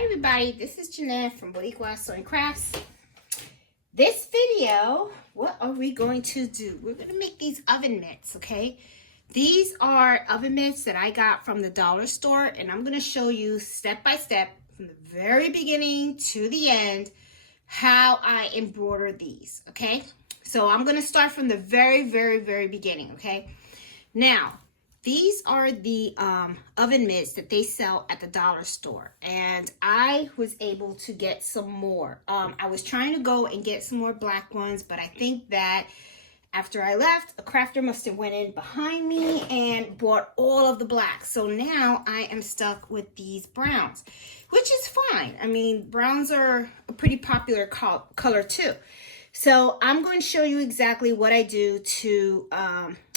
Hi everybody, this is Jeanette from Boricua Sewing Crafts. This video, what are we going to do? We're going to make these oven mitts, okay? These are oven mitts that I got from the dollar store, and I'm going to show you step by step from the very beginning to the end how I embroider these, okay? So I'm going to start from the very beginning, okay? Now, these are the oven mitts that they sell at the dollar store, and I was able to get some more. I was trying to go and get some more black ones, but I think that after I left, a crafter must have went in behind me and bought all of the blacks. So now I am stuck with these browns, which is fine. I mean, browns are a pretty popular color too. So I'm going to show you exactly what I do to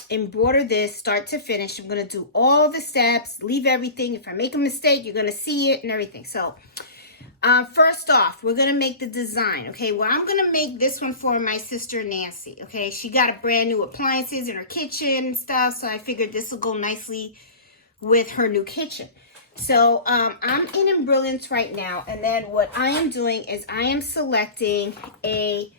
embroider this start to finish. I'm going to do all the steps, leave everything. If I make a mistake, you're going to see it and everything. So first off, we're going to make the design. Okay, well, I'm going to make this one for my sister Nancy. Okay, she got a brand new appliances in her kitchen and stuff, so I figured this will go nicely with her new kitchen. So I'm in Embroidering right now, and then what I am doing is I am selecting a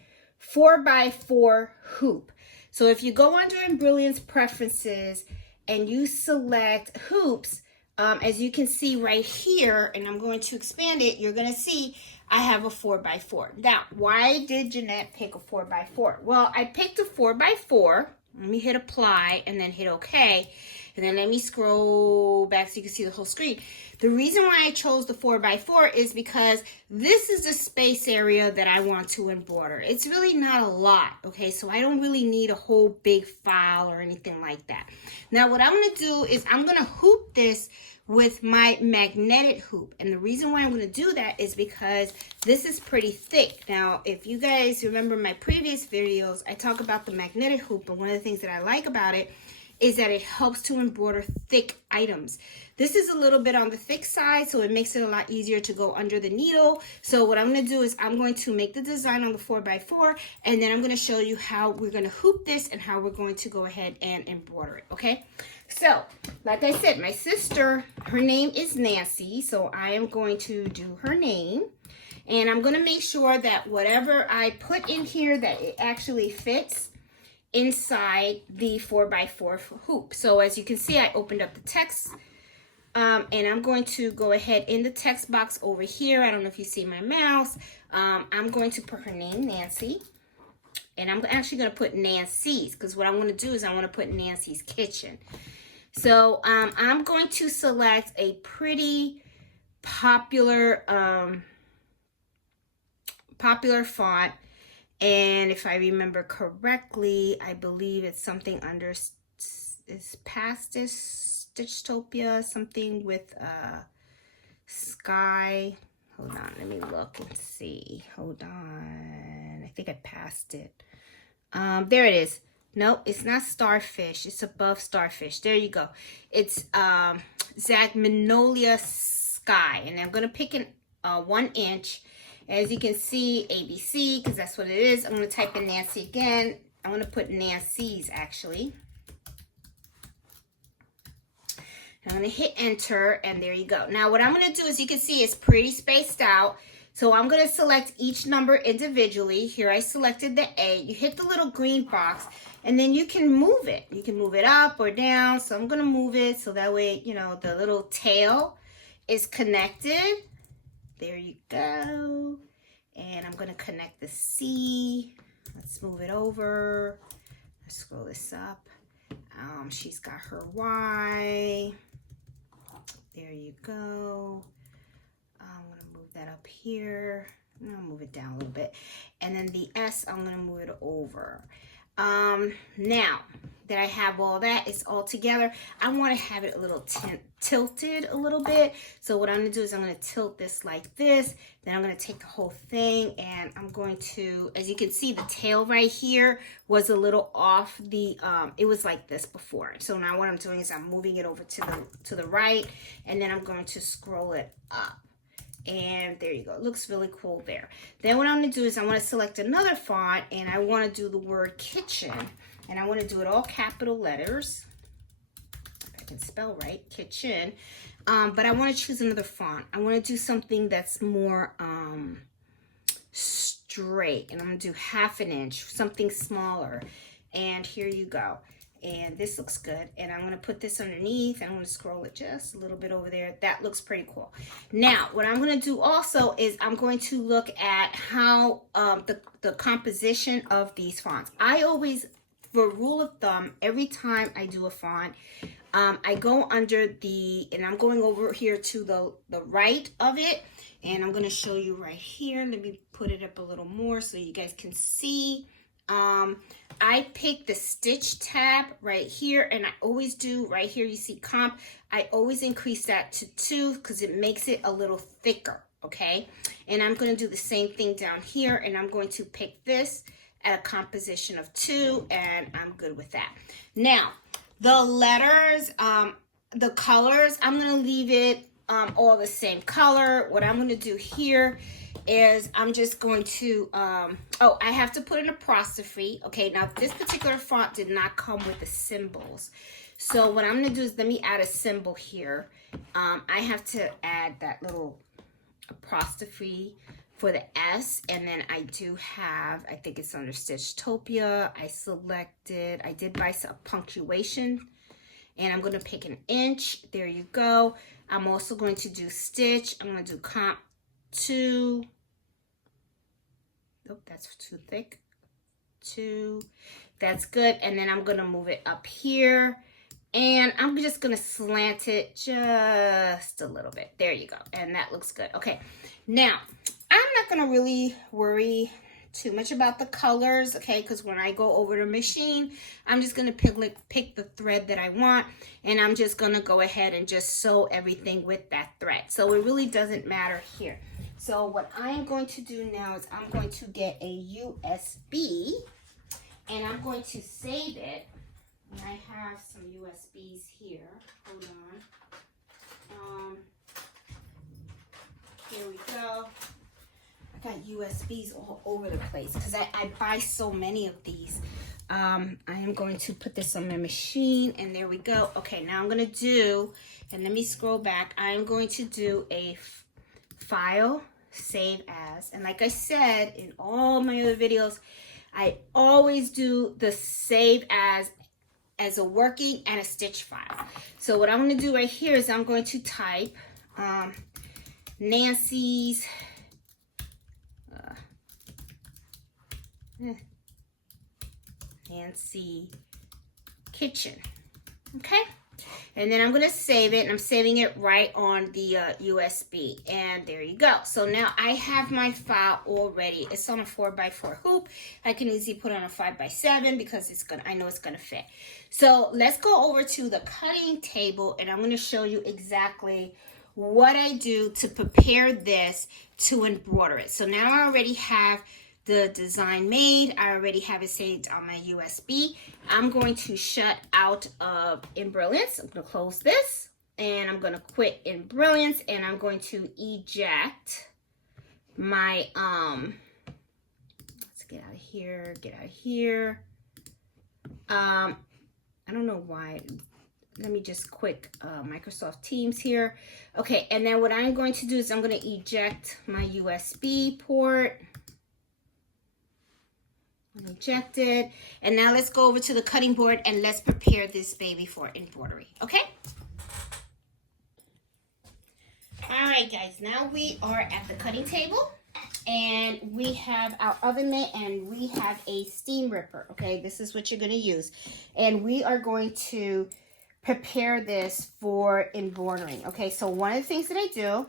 4x4 hoop. So if you go under Embroidering's preferences and you select hoops, as you can see right here, and I'm going to expand it, you're going to see I have a 4x4. Now, why did Jeanette pick a 4x4? Well, I picked a 4x4. Let me hit apply and then hit OK. And then let me scroll back so you can see the whole screen. The reason why I chose the 4x4 is because this is the space area that I want to embroider. It's really not a lot, okay? So I don't really need a whole big file or anything like that. Now what I'm going to do is I'm going to hoop this with my magnetic hoop. And the reason why I'm going to do that is because this is pretty thick. Now, if you guys remember my previous videos, I talk about the magnetic hoop, and one of the things that I like about it is that it helps to embroider thick items. This is a little bit on the thick side, so it makes it a lot easier to go under the needle. So what I'm going to do is I'm going to make the design on the 4x4, and then I'm going to show you how we're going to hoop this and how we're going to go ahead and embroider it, okay? So, like I said, my sister, her name is Nancy, so I am going to do her name. And I'm going to make sure that whatever I put in here, that it actually fits inside the 4x4 hoop. So as you can see, I opened up the text, and I'm going to go ahead in the text box over here. I don't know if you see my mouse. I'm going to put her name, Nancy, and I'm actually going to put Nancy's, because what I want to do is I want to put Nancy's kitchen. So I'm going to select a pretty popular font. And if I remember correctly, I believe it's something under, is Pastis Stitchtopia, something with sky. Hold on, let me look and see. Hold on, I think I passed it. There it is. Nope, it's not starfish. It's above starfish. There you go. It's Zagmanolia Sky, and I'm gonna pick an 1 inch. As you can see, ABC, because that's what it is. I'm going to type in Nancy again. I'm going to put Nancy's, actually. I'm going to hit enter, and there you go. Now, what I'm going to do is, you can see it's pretty spaced out. So I'm going to select each number individually. Here I selected the A. You hit the little green box, and then you can move it. You can move it up or down. So I'm going to move it so that way, you know, the little tail is connected. There you go. And I'm going to connect the C. Let's move it over. Let's scroll this up. She's got her Y. There you go. I'm going to move that up here. I'll move it down a little bit. And then the S, I'm going to move it over. Now that I have all that, it's all together, I want to have it a little tilted a little bit. So what I'm going to do is I'm going to tilt this like this. Then I'm going to take the whole thing, and I'm going to, as you can see, the tail right here was a little off the, it was like this before. So now what I'm doing is I'm moving it over to the right, and then I'm going to scroll it up. And there you go. It looks really cool there. Then what I'm going to do is I want to select another font, and I want to do the word kitchen. And I want to do it all capital letters. If I can spell right, kitchen. but I want to choose another font. I want to do something that's more straight, and I'm going to do 1/2 inch, something smaller. And here you go. And this looks good. And I'm going to put this underneath, and I'm going to scroll it just a little bit over there. That looks pretty cool. Now, what I'm going to do also is I'm going to look at how the composition of these fonts. I always, for rule of thumb, every time I do a font, I go under the, and I'm going over here to the right of it, and I'm going to show you right here. Let me put it up a little more so you guys can see. I pick the stitch tab right here, and I always do right here, you see comp, I always increase that to 2 because it makes it a little thicker, okay? And I'm going to do the same thing down here, and I'm going to pick this at a composition of 2, and I'm good with that. Now, the letters, the colors, I'm going to leave it all the same color. What I'm going to do here is I'm just going to, oh, I have to put an apostrophe. Okay, now this particular font did not come with the symbols. So what I'm going to do is let me add a symbol here. I have to add that little apostrophe for the S, and then I do have, I think it's under Stitchtopia. I did buy a punctuation, and I'm going to pick an inch. There you go. I'm also going to do stitch. I'm going to do comp 2. Nope, that's too thick. 2. That's good. And then I'm going to move it up here, and I'm just going to slant it just a little bit. There you go. And that looks good. Okay. Now, I'm not going to really worry too much about the colors, okay? Because when I go over the machine, I'm just going to pick the thread that I want, and I'm just going to go ahead and just sew everything with that thread. So it really doesn't matter here. So what I am going to do now is I'm going to get a USB, and I'm going to save it. And I have some USBs here. Hold on. Here we go. I got USBs all over the place because I buy so many of these. I am going to put this on my machine, and there we go. Okay, now I'm going to do, and let me scroll back. I'm going to do a file, save as, and like I said in all my other videos, I always do the save as a working and a stitch file. So what I'm going to do right here is I'm going to type Nancy's Nancy Kitchen. Okay, and then I'm going to save it, and I'm saving it right on the USB, and there you go. So now I have my file already. It's on a 4x4 hoop. I can easily put on a 5x7 because I know it's gonna fit. So let's go over to the cutting table, and I'm going to show you exactly what I do to prepare this to embroider it. So now I already have the design made. I already have it saved on my USB. I'm going to shut out of Embrilliance. I'm going to close this, and I'm going to quit Embrilliance, and I'm going to eject my, let's get out of here, I don't know why. Let me just quick Microsoft Teams here. Okay, and then what I'm going to do is I'm going to eject my USB port. Eject it. And now let's go over to the cutting board, and let's prepare this baby for embroidery. Okay? All right, guys. Now we are at the cutting table, and we have our oven mitt, and we have a steam ripper. Okay, this is what you're going to use. And we are going to prepare this for embroidering. Okay, so one of the things that I do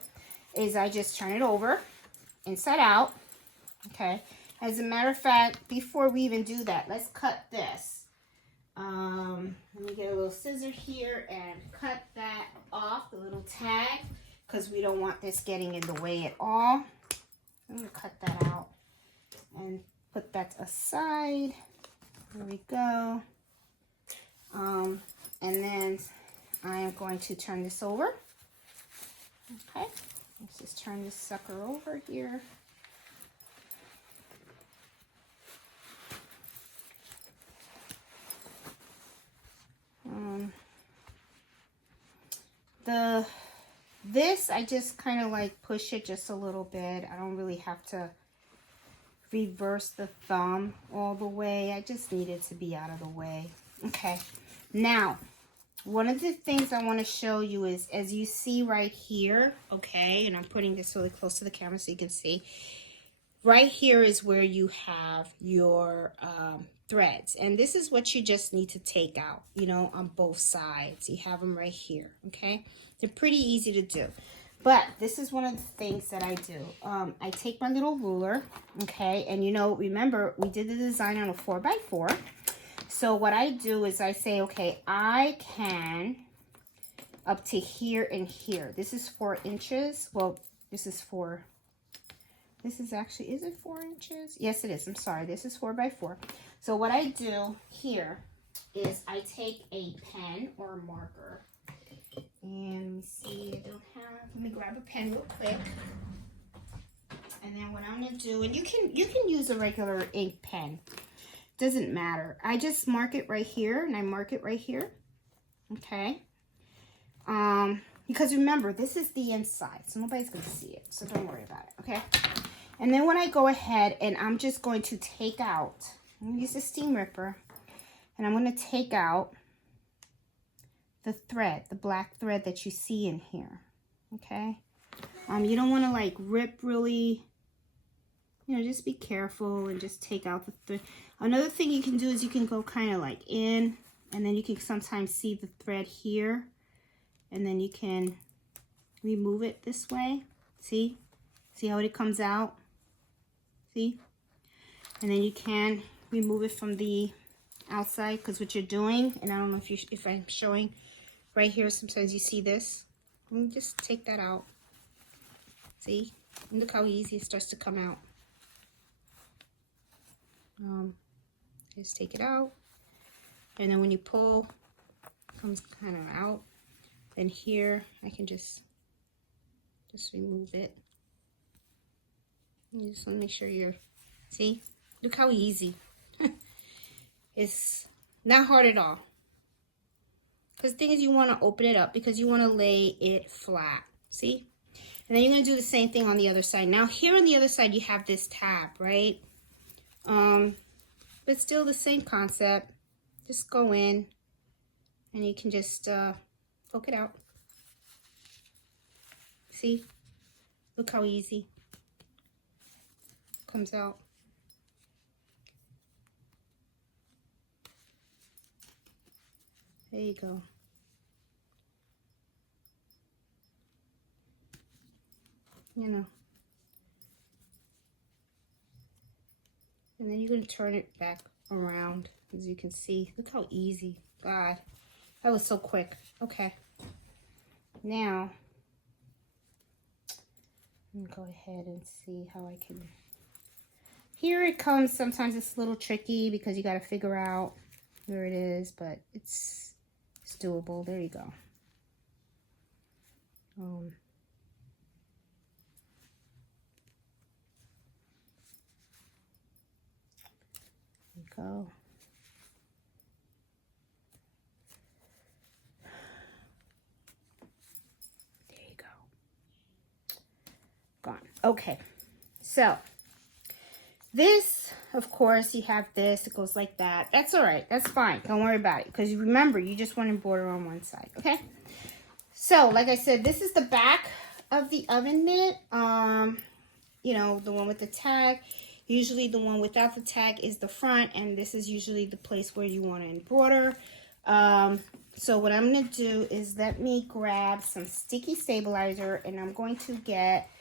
is I just turn it over inside out. Okay, as a matter of fact, before we even do that, let's cut this. Let me get a little scissor here and cut that off, the little tag, because we don't want this getting in the way at all. I'm going to cut that out and put that aside. There we go. And then I am going to turn this over. Okay, let's just turn this sucker over here. I just kind of like push it just a little bit. I don't really have to reverse the thumb all the way. I just need it to be out of the way. Okay, now one of the things I want to show you is, as you see right here, okay, and I'm putting this really close to the camera so you can see, right here is where you have your threads, and this is what you just need to take out, you know, on both sides. You have them right here, okay? They're pretty easy to do, but this is one of the things that I do. I take my little ruler, okay, and you know, remember we did the design on a 4x4. So what I do is I say, okay, I can up to here and here. This is 4 inches. Well, this is actually, is it 4 inches? Yes, it is. I'm sorry. This is 4x4. So what I do here is I take a pen or a marker. And let me see, I don't have, let me grab a pen real quick. And then what I'm going to do, and you can use a regular ink pen. Doesn't matter. I just mark it right here, and I mark it right here. Okay. Because remember, this is the inside, so nobody's going to see it. So don't worry about it, okay? And then when I go ahead and I'm just going to take out, I'm going to use the steam ripper, and I'm going to take out the thread, the black thread that you see in here, okay? You don't want to like rip really, you know, just be careful and just take out the thread. Another thing you can do is you can go kind of like in, and then you can sometimes see the thread here, and then you can remove it this way. See how it comes out? See? And then you can remove it from the outside, because what you're doing, and I don't know if I'm showing right here, sometimes you see this. Let me just take that out. See? And look how easy it starts to come out. Just take it out, and then when you pull, it comes kind of out. Then here, I can just remove it. You just want to make sure you're, see? Look how easy. It's not hard at all. Because the thing is, you want to open it up because you want to lay it flat. See? And then you're going to do the same thing on the other side. Now, here on the other side, you have this tab, right? But still the same concept. Just go in, and you can just poke it out. See? Look how easy it comes out. There you go. You know. And then you're going to turn it back around, as you can see. Look how easy. God, that was so quick. Okay. Now, I'm going to go ahead and see how I can. Here it comes. Sometimes it's a little tricky because you got to figure out where it is, but it's doable. There you go. Go. There you go. Gone. Okay. So this, of course, you have this. It goes like that. That's all right. That's fine. Don't worry about it. Because remember, you just want to border on one side. Okay. So, like I said, this is the back of the oven mitt. You know, the one with the tag. Usually the one without the tag is the front, and this is usually the place where you want to embroider. So what I'm going to do is let me grab some sticky stabilizer, and I'm going to get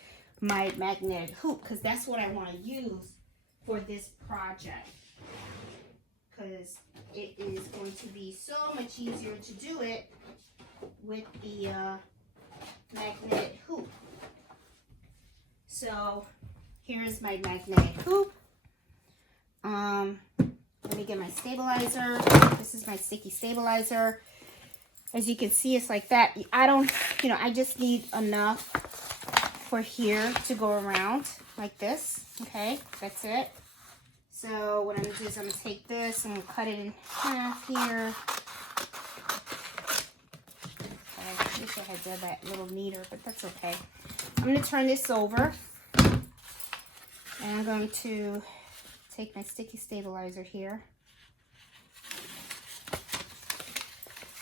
my magnetic hoop, because that's what I want to use for this project. Because it is going to be so much easier to do it with the magnetic hoop. So here's my magnetic hoop. Let me get my stabilizer. This is my sticky stabilizer. As you can see, it's like that. I don't, you know, I just need enough for here to go around like this. Okay, that's it. So what I'm gonna do is I'm gonna take this and cut it in half here. Like wish I had done that a little neater, but that's okay. I'm going to turn this over. And I'm going to take my sticky stabilizer here.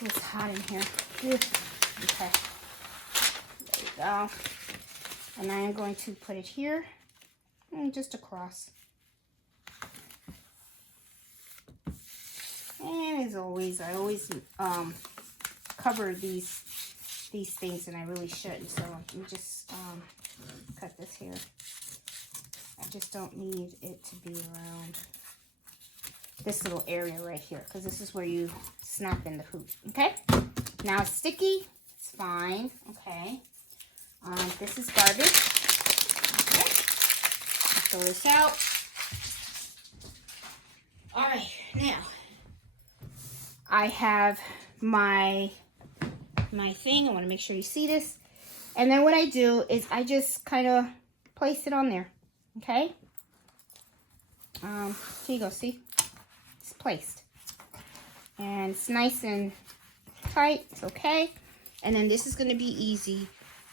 It's hot in here. Okay. There you go. And I am going to put it here and just across. And as always, I always cover these things, and I really shouldn't. So let me just cut this here. I just don't need it to be around this little area right here, because this is where you snap in the hoop. Okay, now it's sticky. It's fine. Okay, this is garbage. Okay, let's throw this out. All right, now I have my thing. I want to make sure you see this. And then what I do is I just kind of place it on there. Okay. Here you go. See, it's placed, and it's nice and tight. It's okay. And then this is going to be easy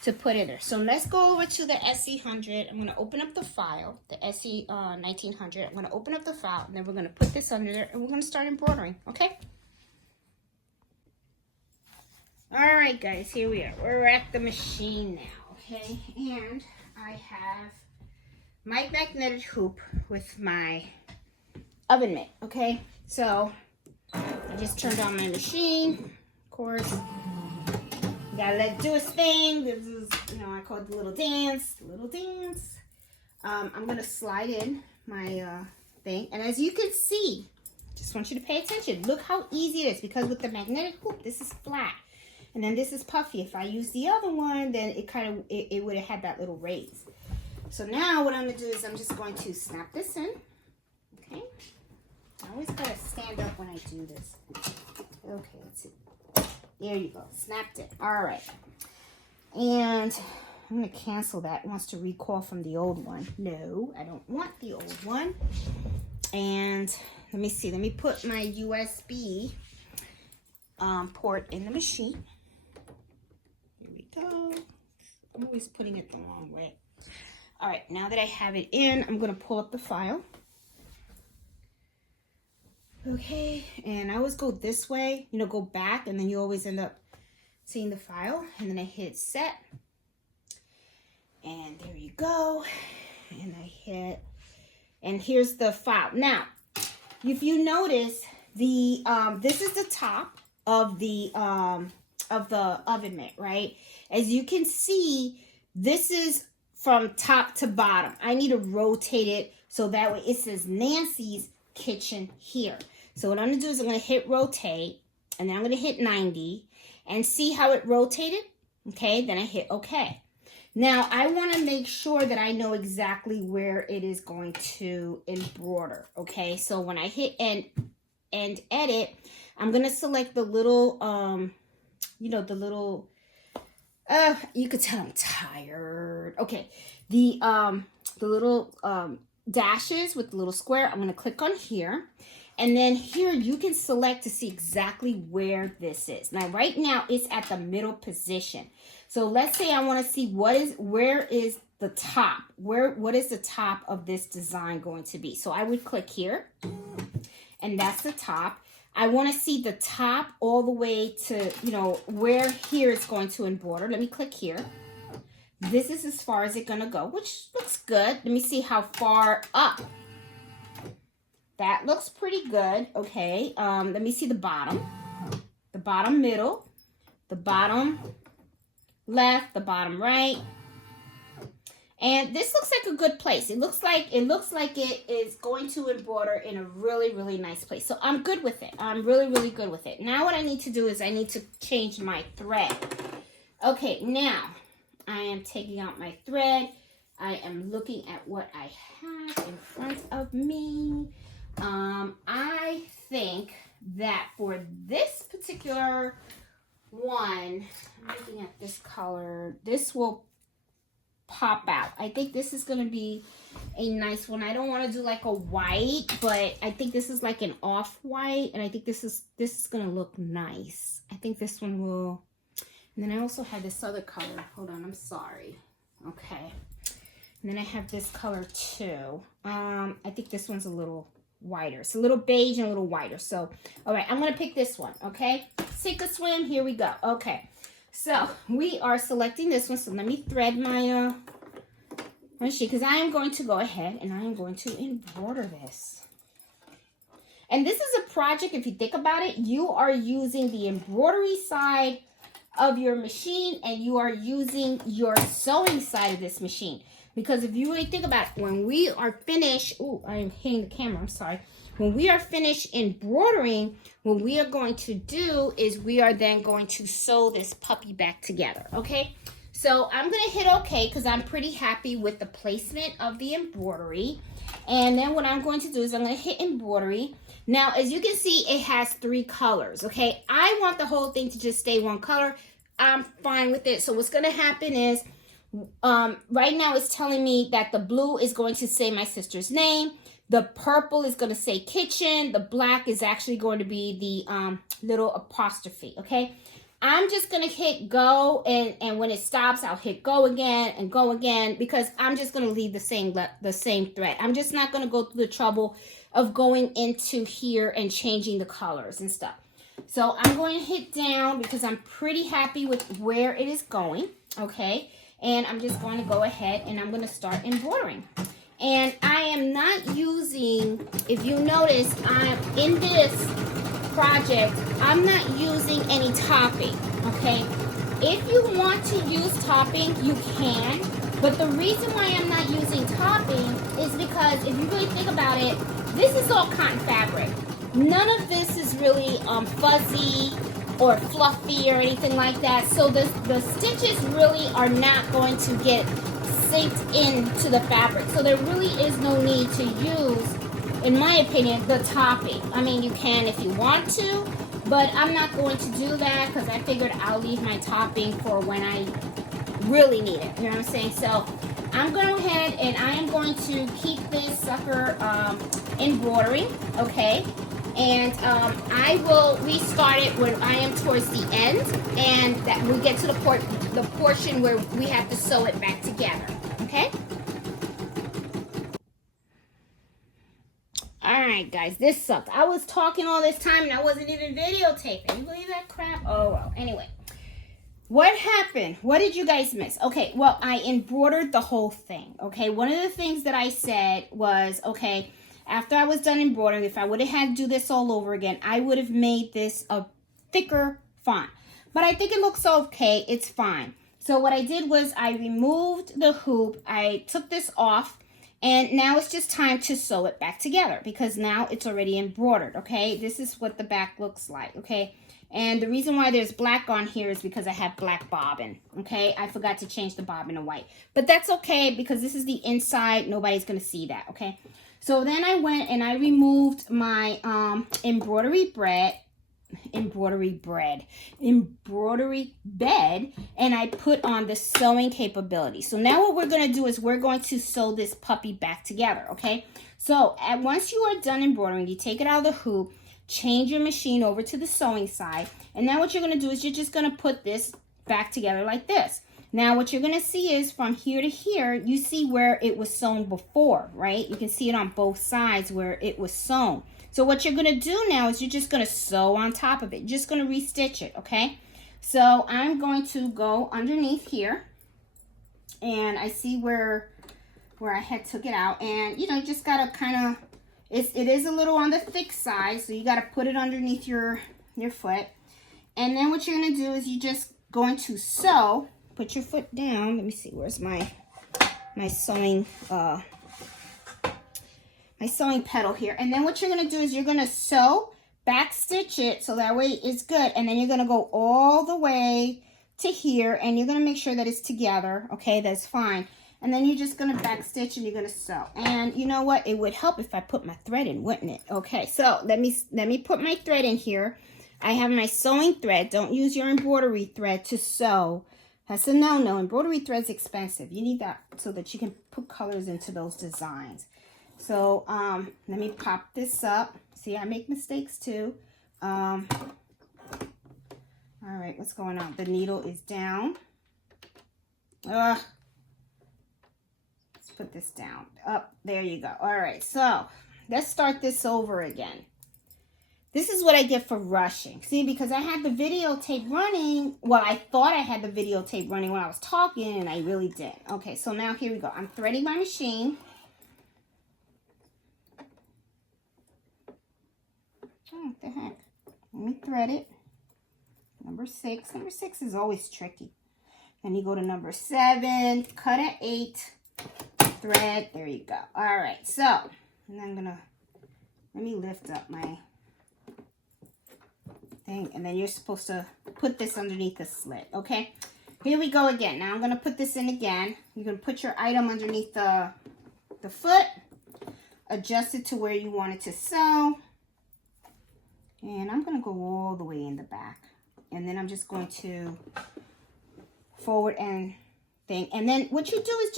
to put in there. So let's go over to the SE100. I'm going to open up the file, the SE1900. I'm going to open up the file, and then we're going to put this under there, and we're going to start embroidering. Okay. All right, guys, here we are. We're at the machine now, okay? And I have my magnetic hoop with my oven mitt, okay? So I just turned on my machine. Of course, you gotta let it do its thing. This is, you know, I call it the little dance, I'm gonna slide in my thing, and as you can see, just want you to pay attention. Look how easy it is, because with the magnetic hoop, this is flat. And then this is puffy. If I use the other one, then it would have had that little raise. So now what I'm going to do is I'm just going to snap this in. Okay. I always got to stand up when I do this. Okay, let's see. There you go. Snapped it. All right. And I'm going to cancel that. It wants to recall from the old one. No, I don't want the old one. And let me see. Let me put my USB port in the machine. Go. I'm always putting it the wrong way. All right, now that I have it in, I'm going to pull up the file. Okay, and I always go this way, you know, go back, and then you always end up seeing the file. And then I hit set. And there you go. And I hit, and here's the file. Now, if you notice, the this is the top of the oven mitt, right? As you can see, this is from top to bottom. I need to rotate it so that way it says Nancy's Kitchen here. So what I'm going to do is I'm going to hit rotate, and then I'm going to hit 90 and see how it rotated. Okay, then I hit OK. Now I want to make sure that I know exactly where it is going to embroider. Okay, so when I hit end edit, I'm going to select the little you know, the little, you could tell I'm tired. Okay, the little dashes with the little square, I'm going to click on here. And then here you can select to see exactly where this is. Now, right now, it's at the middle position. So let's say I want to see where is the top? What is the top of this design going to be? So I would click here, and that's the top. I want to see the top all the way to, you know, where here it's going to embroider. Let me click here. This is as far as it's going to go, which looks good. Let me see how far up. That looks pretty good. Okay. Let me see the bottom middle, the bottom left, the bottom right. And this looks like a good place. It looks like it is going to embroider in a really, really nice place. So I'm good with it. I'm really, really good with it. Now what I need to do is I need to change my thread. Okay, now I am taking out my thread. I am looking at what I have in front of me. I think that for this particular one, I'm looking at this color, this will pop out. I think this is going to be a nice one. I don't want to do like a white, but I think this is like an off-white, and I think this is going to look nice. I think this one will And then I also have this other color. Hold on, I'm sorry. Okay. And then I have this color too. I think this one's a little whiter. It's a little beige and a little whiter. So, all right, I'm going to pick this one, okay? Sink or swim, here we go. Okay, so we are selecting this one. So let me thread my sheet, because I am going to go ahead and I am going to embroider this. And this is a project, if you think about it, you are using the embroidery side of your machine and you are using your sewing side of this machine. Because if you really think about it, when we are finished, oh, I am hitting the camera, I'm sorry. When we are finished embroidering, what we are going to do is we are then going to sew this puppy back together, okay? So I'm going to hit okay because I'm pretty happy with the placement of the embroidery. And then what I'm going to do is I'm going to hit embroidery. Now, as you can see, it has 3 colors, okay? I want the whole thing to just stay one color. I'm fine with it. So what's going to happen is, right now it's telling me that the blue is going to say my sister's name. The purple is going to say kitchen. The black is actually going to be the little apostrophe, okay? I'm just going to hit go, and when it stops, I'll hit go again and go again, because I'm just going to leave the same thread. I'm just not going to go through the trouble of going into here and changing the colors and stuff. So I'm going to hit down because I'm pretty happy with where it is going, okay? And I'm just going to go ahead and I'm going to start embroidering. And I am not using, if you notice, I'm in this project, I'm not using any topping, okay? If you want to use topping, you can. But the reason why I'm not using topping is because if you really think about it, this is all cotton fabric. None of this is really fuzzy or fluffy or anything like that. So the stitches really are not going to get synced into the fabric. So there really is no need to use, in my opinion, the topping. I mean, you can if you want to, but I'm not going to do that because I figured I'll leave my topping for when I really need it. You know what I'm saying? So I'm going to go ahead and I am going to keep this sucker embroidering, okay? And I will restart it when I am towards the end, and that we get to the portion where we have to sew it back together, okay? All right, guys, this sucked. I was talking all this time and I wasn't even videotaping. You believe that crap? Oh, well, anyway. What happened? What did you guys miss? Okay, well, I embroidered the whole thing, okay? One of the things that I said was, okay, after I was done embroidering, if I would have had to do this all over again, I would have made this a thicker font. But I think it looks okay. It's fine. So what I did was I removed the hoop. I took this off. And now it's just time to sew it back together because now it's already embroidered, okay? This is what the back looks like, okay? And the reason why there's black on here is because I have black bobbin, okay? I forgot to change the bobbin to white. But that's okay because this is the inside. Nobody's going to see that, okay? So then I went and I removed my embroidery bed, and I put on the sewing capability. So now what we're going to do is we're going to sew this puppy back together, okay? So once you are done embroidering, you take it out of the hoop, change your machine over to the sewing side, and now what you're going to do is you're just going to put this back together like this. Now what you're going to see is from here to here, you see where it was sewn before, right? You can see it on both sides where it was sewn. So what you're going to do now is you're just going to sew on top of it. You're just going to restitch it, okay? So I'm going to go underneath here. And I see where I had took it out. And, you know, you just got to kind of, it is a little on the thick side. So you got to put it underneath your foot. And then what you're going to do is you're just going to sew. Put your foot down. Let me see. Where's my sewing my sewing pedal here. And then what you're going to do is you're going to sew, back stitch it so that way it's good. And then you're going to go all the way to here and you're going to make sure that it's together. Okay, that's fine. And then you're just going to back stitch and you're going to sew. And you know what? It would help if I put my thread in, wouldn't it? Okay, so let me put my thread in here. I have my sewing thread. Don't use your embroidery thread to sew. That's a no-no. Embroidery thread's expensive. You need that so that you can put colors into those designs. So let me pop this up. See, I make mistakes too. All All right, what's going on? The needle is down. Let's put this down. Up, there you go. All right, so let's start this over again. This is what I get for rushing. See, because I had the videotape running. Well, I thought I had the videotape running when I was talking, and I really didn't. Okay, so now here we go. I'm threading my machine. Oh, what the heck? Let me thread it. Number 6. Number 6 is always tricky. Then you go to number 7, cut at 8, thread. There you go. All right, so, and I'm gonna, let me lift up my thing, and then you're supposed to put this underneath the slit, okay? Here we go again. Now I'm gonna put this in again. You're gonna put your item underneath the foot, adjust it to where you want it to sew, and I'm gonna go all the way in the back, and then I'm just going to forward and thing, and then what you do is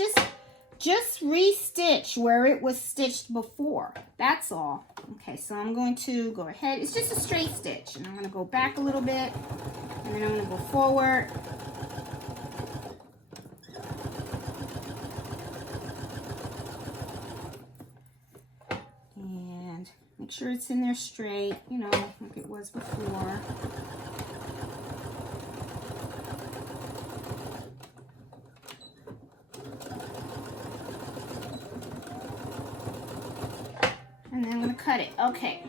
just re-stitch where it was stitched before. That's all. Okay, so I'm going to go ahead. It's just a straight stitch, and I'm going to go back a little bit, and then I'm going to go forward. And make sure it's in there straight, you know, like it was before. And then I'm going to cut it. Okay.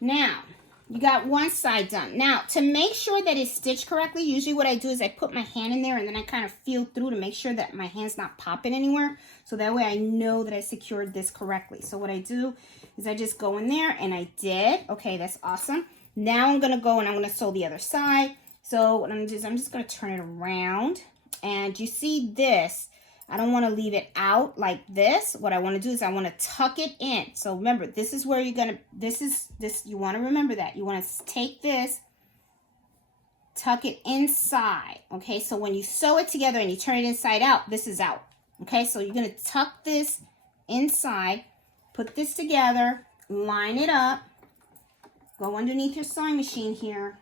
Now, you got one side done. Now, to make sure that it's stitched correctly, usually what I do is I put my hand in there and then I kind of feel through to make sure that my hand's not popping anywhere. So that way I know that I secured this correctly. So what I do is I just go in there, and I did. Okay, that's awesome. Now I'm going to go and I'm going to sew the other side. So what I'm going to do is I'm just going to turn it around. And you see this, I don't want to leave it out like this. What I want to do is I want to tuck it in. So remember, this is where you're going to, this, you want to remember that. You want to take this, tuck it inside. Okay, so when you sew it together and you turn it inside out, this is out. Okay, so you're going to tuck this inside, put this together, line it up, go underneath your sewing machine here,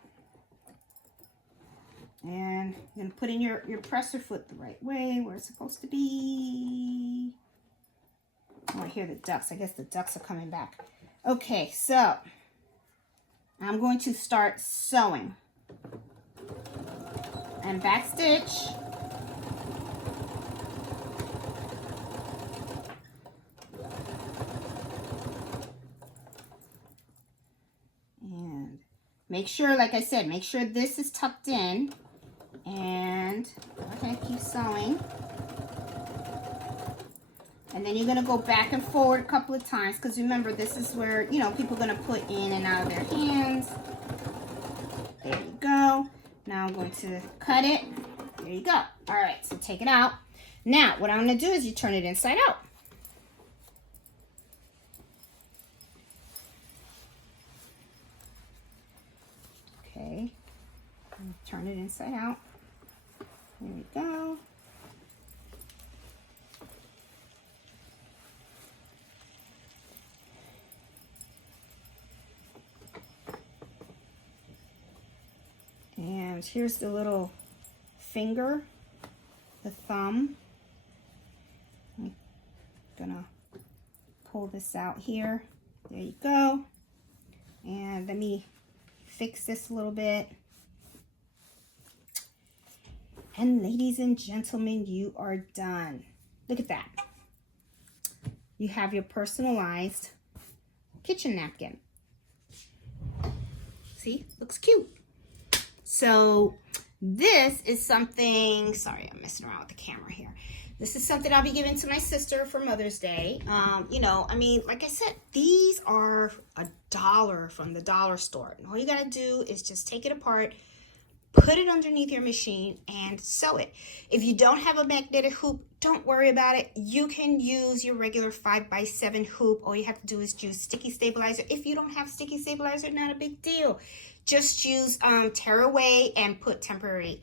and you're going to put in your presser foot the right way, where it's supposed to be. Oh, I hear the ducks. I guess the ducks are coming back. Okay, so I'm going to start sewing. And back stitch. And make sure, like I said, make sure this is tucked in. And okay, keep sewing. And then you're going to go back and forward a couple of times, because remember, this is where, you know, people are going to put in and out of their hands. There you go. Now I'm going to cut it. There you go. All right, so take it out. Now, what I'm going to do is you turn it inside out. Okay, turn it inside out. There we go. And here's the little finger, the thumb. I'm gonna pull this out here. There you go. And let me fix this a little bit. And ladies and gentlemen, you are done. Look at that. You have your personalized kitchen napkin. See, looks cute. So this is something, sorry, I'm messing around with the camera here. This is something I'll be giving to my sister for Mother's Day. You know, I mean, like I said, these are $1 from the dollar store. And all you gotta do is just take it apart, put it underneath your machine, and sew it. If you don't have a magnetic hoop, don't worry about it. You can use your regular 5x7 hoop. All you have to do is use sticky stabilizer. If you don't have sticky stabilizer, not a big deal. Just use tearaway and put temporary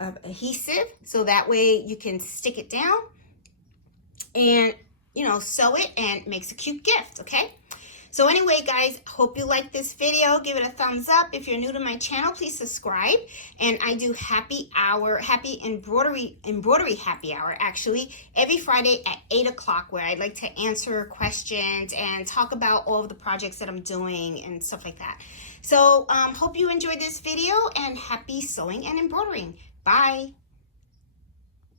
adhesive, so that way you can stick it down and, you know, sew it, and it makes a cute gift, okay? So anyway, guys, hope you like this video. Give it a thumbs up. If you're new to my channel, please subscribe. And I do happy embroidery happy hour, actually, every Friday at 8 o'clock, where I like to answer questions and talk about all of the projects that I'm doing and stuff like that. So hope you enjoyed this video, and happy sewing and embroidering. Bye.